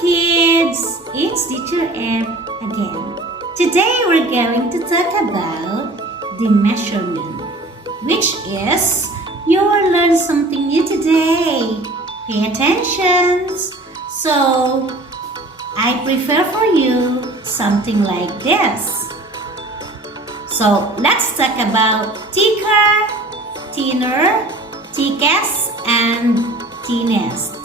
kids! It's Teacher M again. Today we're going to talk about the measurement, which is you will learn something new today. Pay attention. So, I prefer for you something like this. So, let's talk about thicker, thinner, thickest, and thinnest.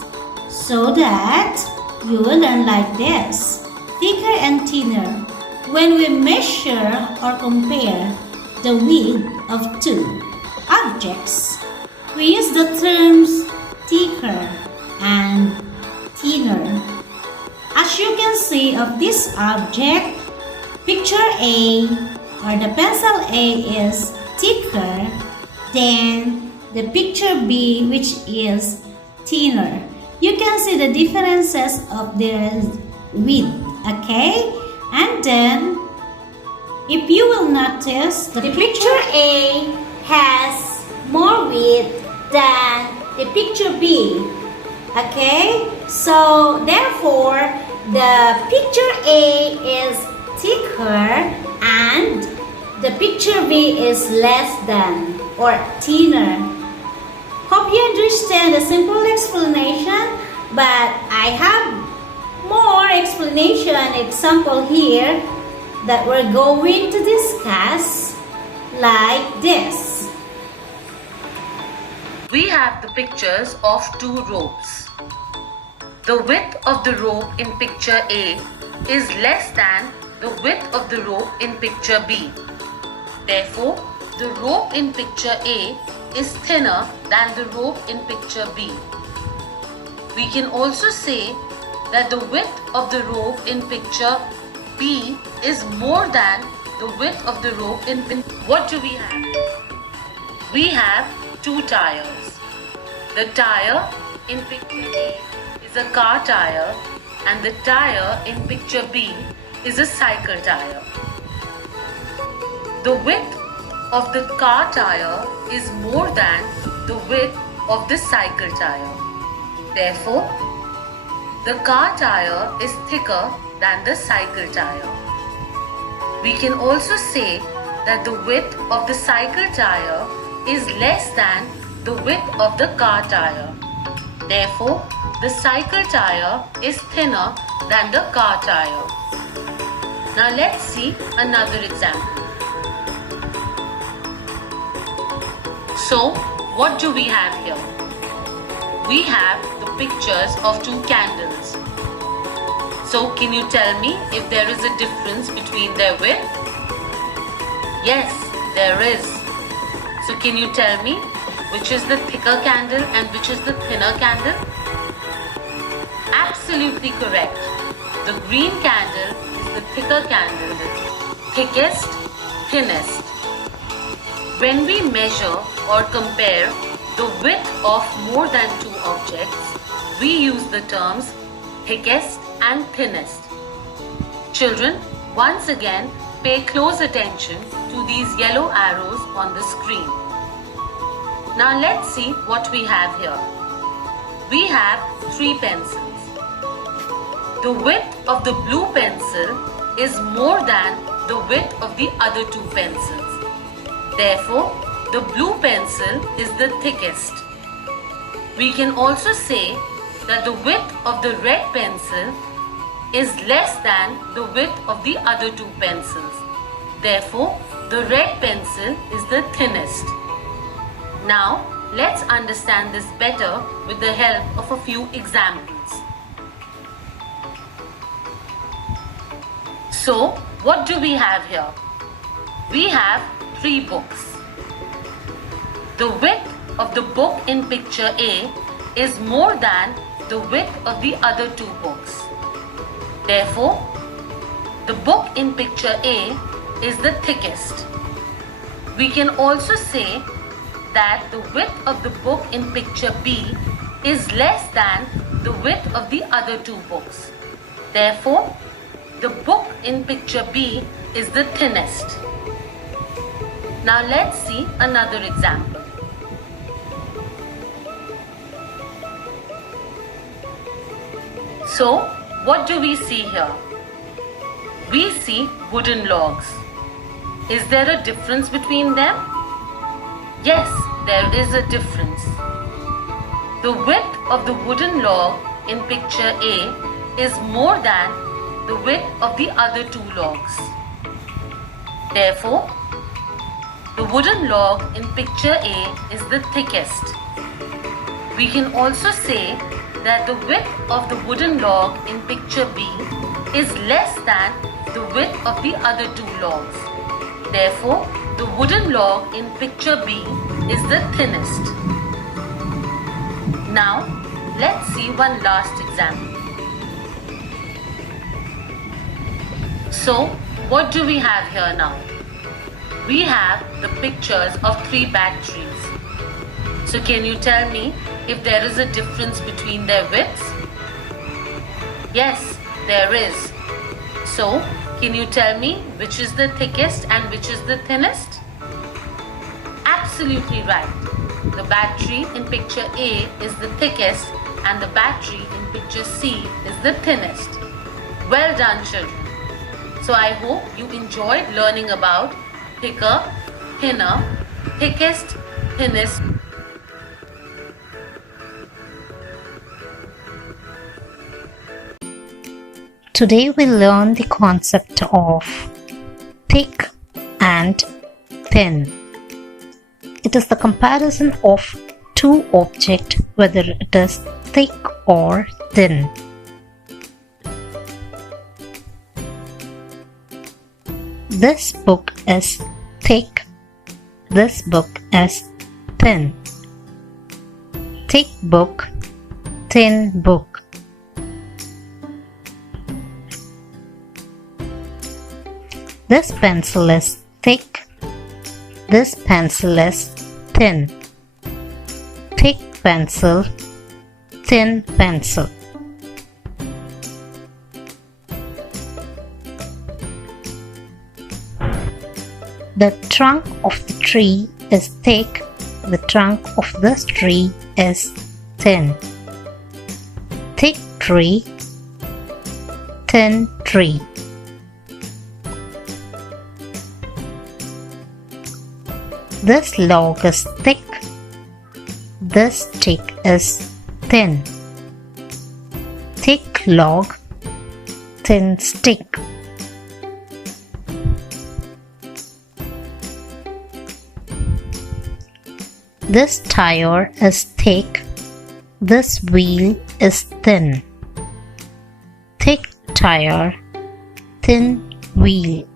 So that you will learn like this. Thicker and thinner. When we measure or compare the width of two objects, we use the terms thicker and thinner. As you can see of this object, picture A or the pencil A is thicker than the picture B, which is thinner. You can see the differences of their width, okay? And then, if you will notice, the picture A has more width than the picture B, okay? So, therefore, the picture A is thicker and the picture B is less than or thinner. Hope you understand the simple explanation, but I have more explanation example here that we're going to discuss like this. We have the pictures of two ropes. The width of the rope in picture A is less than the width of the rope in picture B. Therefore, the rope in picture A is thinner than the rope in picture B. We can also say that the width of the rope in picture B is more than the width of the rope in What do we have? We have two tires. The tire in picture A is a car tire and the tire in picture B is a cycle tire. The width of the car tire is more than the width of the cycle tire. Therefore, the car tire is thicker than the cycle tire. We can also say that the width of the cycle tire is less than the width of the car tire. Therefore, the cycle tire is thinner than the car tire. Now let's see another example. So, what do we have here? We have the pictures of two candles. So, can you tell me if there is a difference between their width? Yes, there is. So, can you tell me which is the thicker candle and which is the thinner candle? Absolutely correct. The green candle is the thicker candle, thickest, thinnest. When we measure or compare the width of more than two objects, we use the terms thickest and thinnest. Children, once again, pay close attention to these yellow arrows on the screen. Now let's see what we have here. We have three pencils. The width of the blue pencil is more than the width of the other two pencils. Therefore, the blue pencil is the thickest. We can also say that the width of the red pencil is less than the width of the other two pencils. Therefore, the red pencil is the thinnest. Now, let's understand this better with the help of a few examples. So, what do we have here? We have three books. The width of the book in picture A is more than the width of the other two books. Therefore, the book in picture A is the thickest. We can also say that the width of the book in picture B is less than the width of the other two books. Therefore, the book in picture B is the thinnest. Now let's see another example. So, what do we see here? We see wooden logs. Is there a difference between them? Yes, there is a difference. The width of the wooden log in picture A is more than the width of the other two logs. Therefore, the wooden log in picture A is the thickest. We can also say that the width of the wooden log in picture B is less than the width of the other two logs. Therefore, the wooden log in picture B is the thinnest. Now, let's see one last example. So, what do we have here now? We have the pictures of 3 batteries. So, can you tell me if there is a difference between their widths? Yes, there is. So, can you tell me which is the thickest and which is the thinnest? Absolutely right. The battery in picture A is the thickest and the battery in picture C is the thinnest. Well done, children. So I hope you enjoyed learning about thicker, thinner, thickest, thinnest. Today we learn the concept of thick and thin. It is the comparison of two objects, whether it is thick or thin. This book is thick. This book is thin. Thick book, thin book. This pencil is thick. This pencil is thin. Thick pencil, thin pencil. The trunk of the tree is thick. The trunk of this tree is thin. Thick tree, thin tree. This log is thick. This stick is thin. Thick log, thin stick. This tire is thick. This wheel is thin. Thick tire, thin wheel.